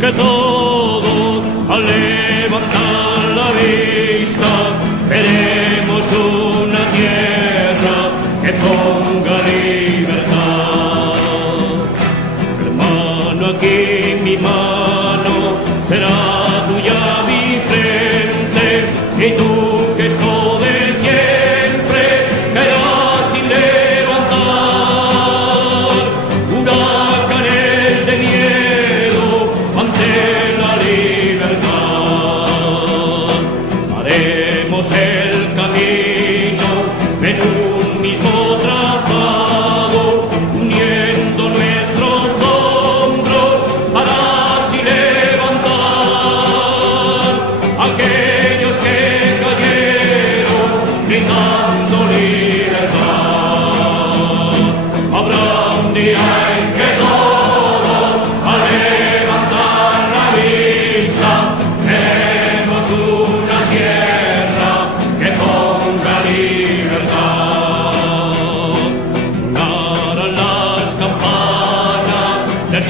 que todos al levantar la vista veremos una tierra que ponga libertad. Hermano, aquí mi mano será tuya mi frente, y tú que esto de siempre quedarás sin levantar huracanes de miedo ante la libertad. Haremos el camino en un mismo trazado, uniendo nuestros hombros para así levantar aquellos que cayeron gritando libertad. Habrá un día en que todos al levantar la vista veremos una tierra que ponga libertad. Sonarán las campanas del